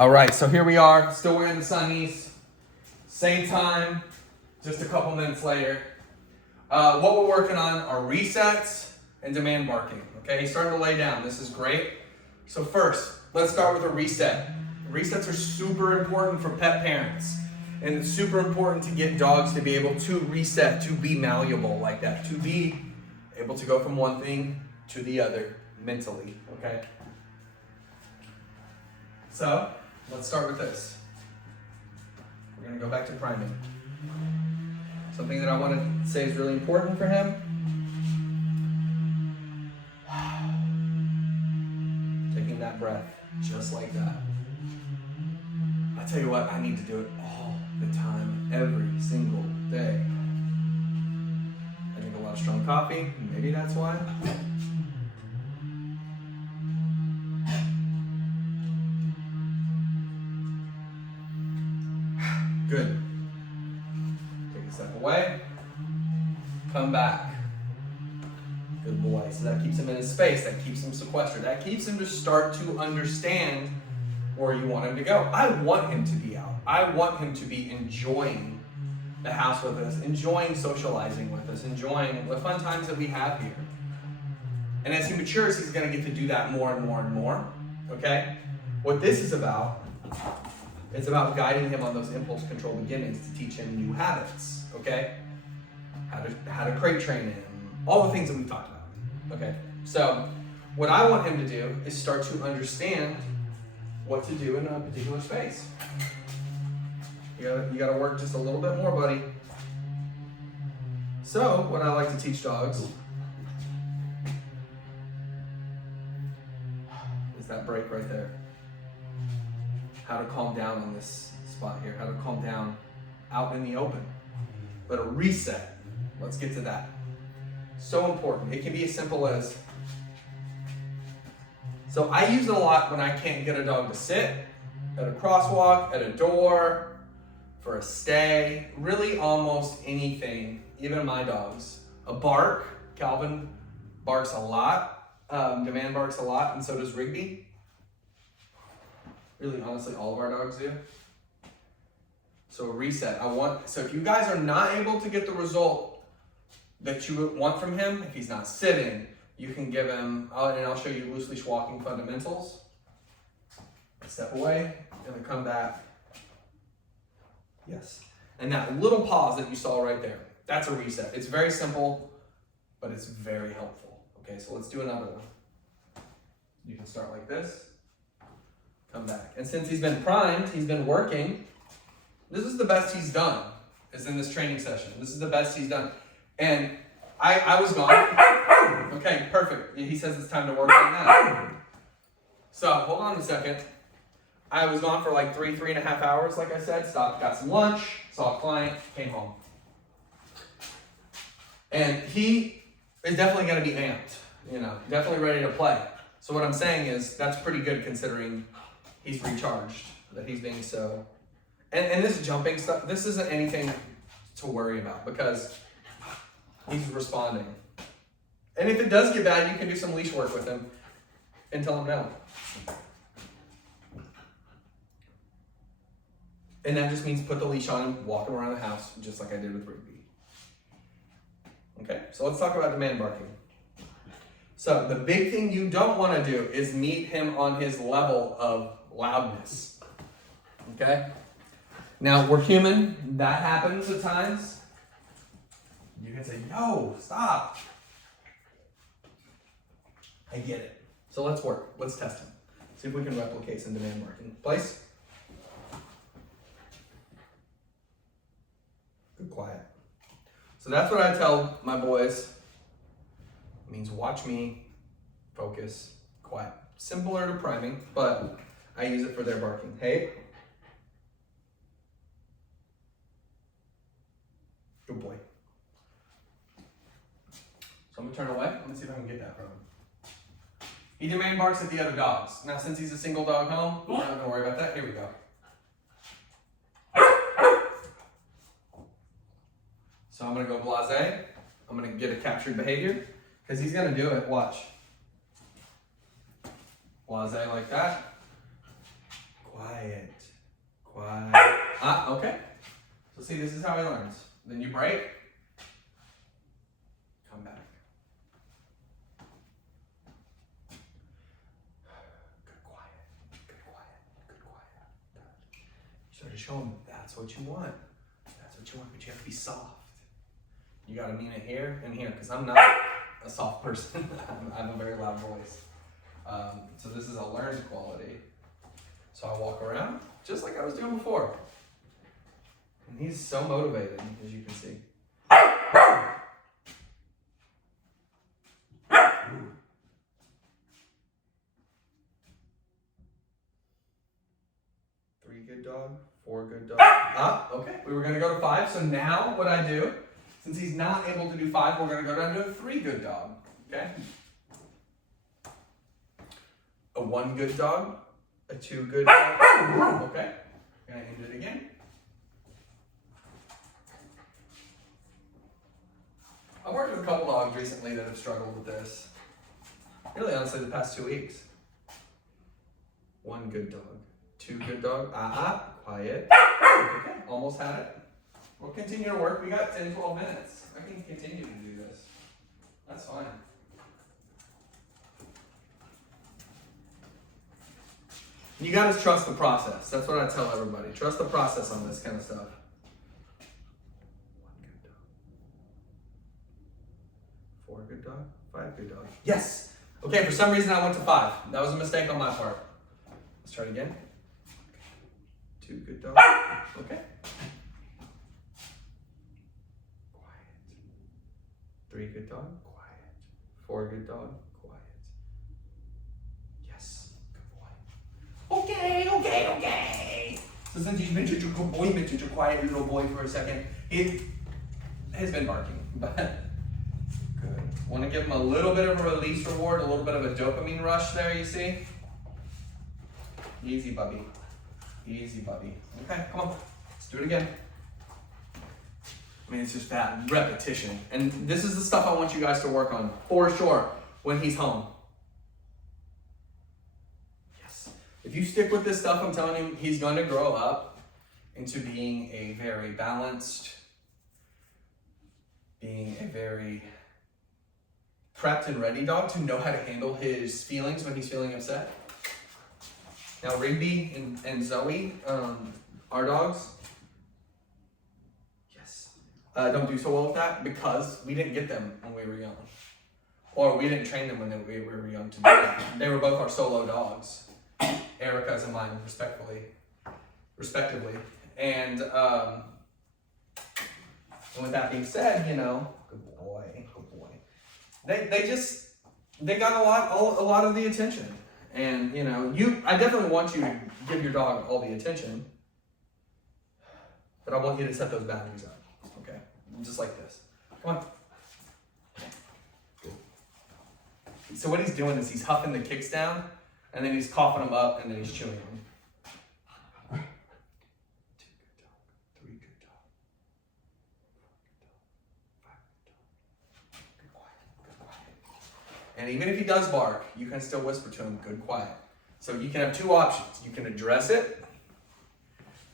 All right, so here we are, still wearing the sunnies. Same time, just a couple minutes later. What we're working on are resets and demand barking. Okay, he's starting to lay down. This is great. So first, let's start with a reset. Resets are super important for pet parents. And it's super important to get dogs to be able to reset, to be malleable like that, to be able to go from one thing to the other mentally, okay? So, let's start with this. We're gonna go back to priming. Something that I wanna say is really important for him. Taking that breath, just like that. I tell you what, I need to do it all the time, every single day. I drink a lot of strong coffee, maybe that's why. Good. Take a step away, come back. Good boy. So that keeps him in his space, that keeps him sequestered, that keeps him to start to understand where you want him to go. I want him to be out. I want him to be enjoying the house with us, enjoying socializing with us, enjoying the fun times that we have here. And as he matures, he's going to get to do that more and more and more. Okay? What this is about, it's about guiding him on those impulse control beginnings to teach him new habits. Okay? How to crate train him, all the things that we've talked about. Okay? So, what I want him to do is start to understand what to do in a particular space. You gotta work just a little bit more, buddy. So, what I like to teach dogs is that break right there. How to calm down on this spot here. How to calm down out in the open. But a reset. Let's get to that. So important. It can be as simple as, so I use it a lot when I can't get a dog to sit, at a crosswalk, at a door, for a stay, really almost anything, even my dogs. A bark, Calvin barks a lot, Demand barks a lot, and so does Rigby. Really, honestly, all of our dogs do. So a reset, so if you guys are not able to get the result that you want from him, if he's not sitting, you can give him, and I'll show you loose leash walking fundamentals. Step away, and then come back. Yes. And that little pause that you saw right there, that's a reset. It's very simple, but it's very helpful. Okay, so let's do another one. You can start like this, come back. And since he's been primed, he's been working, this is the best he's done, is in this training session. This is the best he's done. And I was gone. Okay, perfect. He says it's time to work on that. So, hold on a second. I was gone for like 3.5 hours, like I said. Stopped, got some lunch, saw a client, came home. And he is definitely going to be amped, definitely ready to play. So what I'm saying is that's pretty good considering he's recharged, that he's being so. And this jumping stuff, this isn't anything to worry about because he's responding. And if it does get bad, you can do some leash work with him and tell him no. And that just means put the leash on him, walk him around the house, just like I did with Rigby. Okay, so let's talk about demand barking. So the big thing you don't want to do is meet him on his level of loudness. Okay? Now, we're human. That happens at times. You can say, yo, stop. I get it. So let's work. Let's test him. See if we can replicate some demand barking. Place. Good quiet. So that's what I tell my boys. It means watch me, focus, quiet. Simpler to priming, but I use it for their barking. Hey. Good boy. So I'm gonna turn away. Let me see if I can get that from him. He demand barks at the other dogs. Now since he's a single dog home, we're not gonna worry about that. Here we go. So I'm gonna go blasé. I'm gonna get a captured behavior because he's gonna do it. Watch. Blasé like that. Quiet. Okay. So see, this is how he learns. Then you break. Come back. Good quiet. Good quiet. Good quiet. You start to show him that's what you want. That's what you want, but you have to be soft. You gotta mean it here and here, because I'm not a soft person. I have a very loud voice. So this is a learned quality. So I walk around just like I was doing before. And he's so motivated, as you can see. Three good dog, four good dog. Okay, we were gonna go to 5. So now what I do, since he's not able to do 5, we're gonna go down to a 3 good dog, okay? A 1 good dog, a 2 good dog, okay? Gonna end it again. I've worked with a couple dogs recently that have struggled with this. Really, honestly, the past 2 weeks. 1 good dog, 2 good dog, quiet. Okay, almost had it. We'll continue to work. We got 10, 12 minutes. I can continue to do this. That's fine. You gotta trust the process. That's what I tell everybody. Trust the process on this kind of stuff. 1 good dog. 4 good dog. 5 good dog. Yes! Okay, for some reason I went to 5. That was a mistake on my part. Let's try it again. 2 good dogs. Okay. Quiet. 3 good dog. Quiet. 4 good dog. Quiet. Yes. Good boy. Okay. So since you've been such a good boy, been such a quiet little boy for a second, he has been barking, but good. Want to give him a little bit of a release reward, a little bit of a dopamine rush there, you see? Easy, Bubby. Easy, Bubby. Okay, come on. Let's do it again. I mean, it's just that repetition. And this is the stuff I want you guys to work on, for sure, when he's home. Yes. If you stick with this stuff, I'm telling you, he's going to grow up into being a very balanced, being a very prepped and ready dog to know how to handle his feelings when he's feeling upset. Now, Rigby and Zoe, our dogs, yes, don't do so well with that because we didn't get them when we were young. Or we didn't train them when we were young to do that. They were both our solo dogs, Erica's and mine, respectively. And with that being said, you know, good boy. They got a lot of the attention. And, you know, I definitely want you to give your dog all the attention, but I want you to set those boundaries up, okay? Just like this. Come on. Good. So what he's doing is he's huffing the kicks down, and then he's coughing them up, and then he's chewing them. 2 good dog, 3 good dog, 4 good dog, 5 good dog. Good quiet. And even if he does bark, you can still whisper to him, good quiet. So you can have 2 options. You can address it.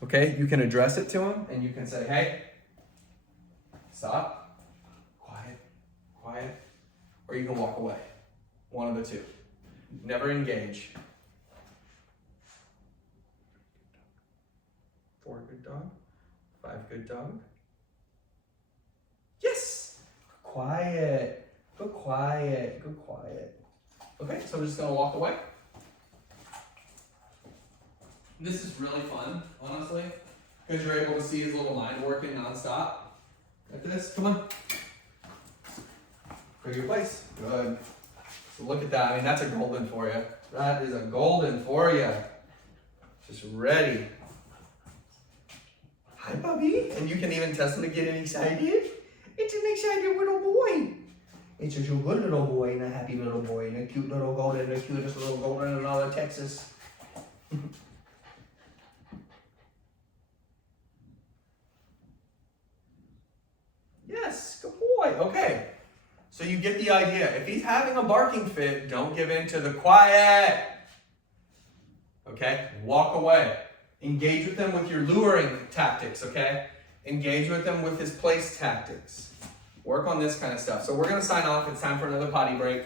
Okay, you can address it to him and you can say, hey, stop, quiet, or you can walk away. One of the 2. Never engage. 4 good dog, 5 good dog. Yes, quiet. Go quiet. Okay, so we're just gonna walk away. This is really fun, honestly, because you're able to see his little mind working nonstop. Like this, come on. Go to your place, good. So look at that, I mean, that's a golden for you. That is a golden for you. Just ready. Hi, Bubby. And you can even test him to get excited. It's an excited little boy. It's a good little boy and a happy little boy and a cute little golden, the cutest little golden in all of Texas. Yes, good boy. Okay, so you get the idea. If he's having a barking fit, don't give in to the quiet. Okay, walk away. Engage with him with your luring tactics, okay? Engage with him with his place tactics. Work on this kind of stuff. So we're gonna sign off. It's time for another potty break.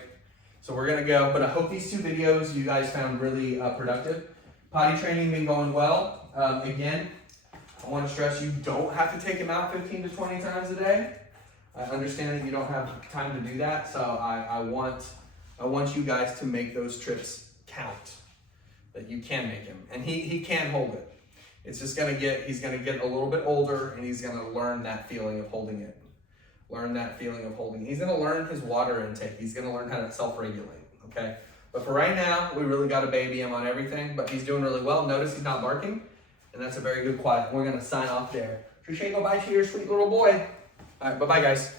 So we're gonna go, but I hope these 2 videos you guys found really productive. Potty training been going well. Again, I wanna stress you don't have to take him out 15 to 20 times a day. I understand that you don't have time to do that, so I want you guys to make those trips count. That you can make him, and he can hold it. It's just he's gonna get a little bit older, and he's gonna learn that feeling of holding it. Learn that feeling of holding it. He's gonna learn his water intake. He's gonna learn how to self-regulate, okay? But for right now, we really gotta baby him on everything, but he's doing really well. Notice he's not barking, and that's a very good quiet. We're gonna sign off there. Trishay, go bye to your sweet little boy. All right, bye-bye, guys.